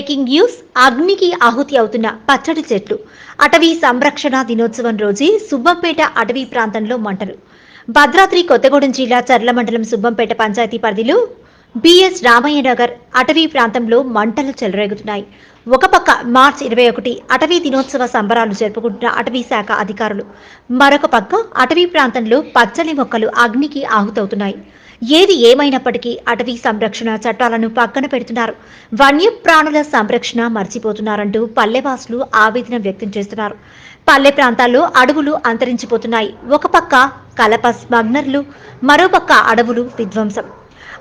Breaking news అగ్నికి ఆహుతి అవుతున్న పచ్చడి చెట్లు. అటవీ సంరక్షణ దినోత్సవం రోజు సుబ్బంపేట అటవీ ప్రాంతంలో మంటలు. భద్రాద్రి కొత్తగూడెం జిల్లా చర్ల మండలం సుబ్బంపేట పంచాయతీ పరిధిలో బిఎస్ రామయ్య నగర్ అటవీ ప్రాంతంలో మంటలు చెలరేగుతున్నాయి. ఒక పక్క మార్చి ఇరవై ఒకటి అటవీ దినోత్సవ సంబరాలు జరుపుకుంటున్న అటవీ శాఖ అధికారులు మరొక పక్క అటవీ ప్రాంతంలో పచ్చని మొక్కలు అగ్నికి ఆహుతవుతున్నాయి. ఏది ఏమైనప్పటికీ అటవీ సంరక్షణ చట్టాలను పక్కన పెడుతున్నారు. వన్యప్రాణుల సంరక్షణ మర్చిపోతున్నారంటూ పల్లెవాసులు ఆవేదన వ్యక్తం చేస్తున్నారు. పల్లె ప్రాంతాల్లో అడవులు అంతరించిపోతున్నాయి. ఒక పక్క కలప స్మగ్నర్లు మరోపక్క అడవులు విధ్వంసం.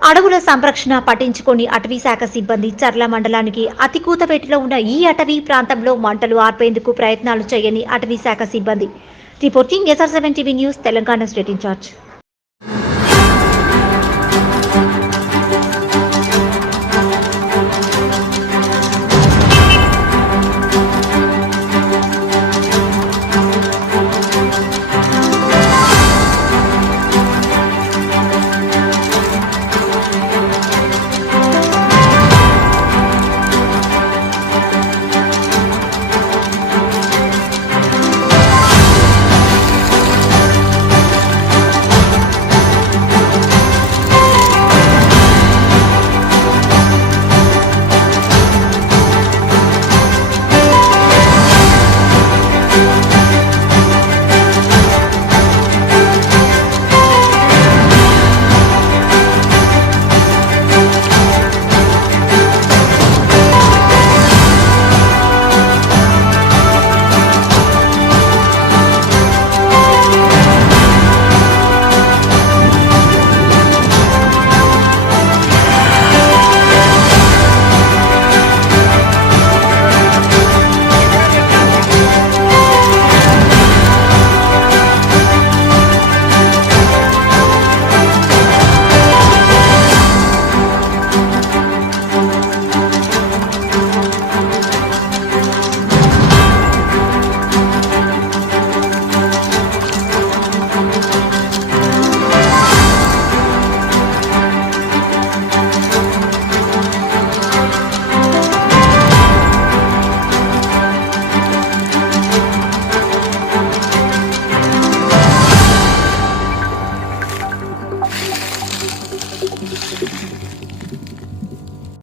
అడవుల సంరక్షణ పట్టించుకొని అటవీ శాఖ సిబ్బంది చర్ల మండలానికి అతి కూతపేటలో ఉన్న ఈ అటవీ ప్రాంతంలో మంటలు ఆర్పేందుకు ప్రయత్నాలు చేయని అటవీ శాఖ సిబ్బంది. Reporting SR seven TV news Telangana state in charge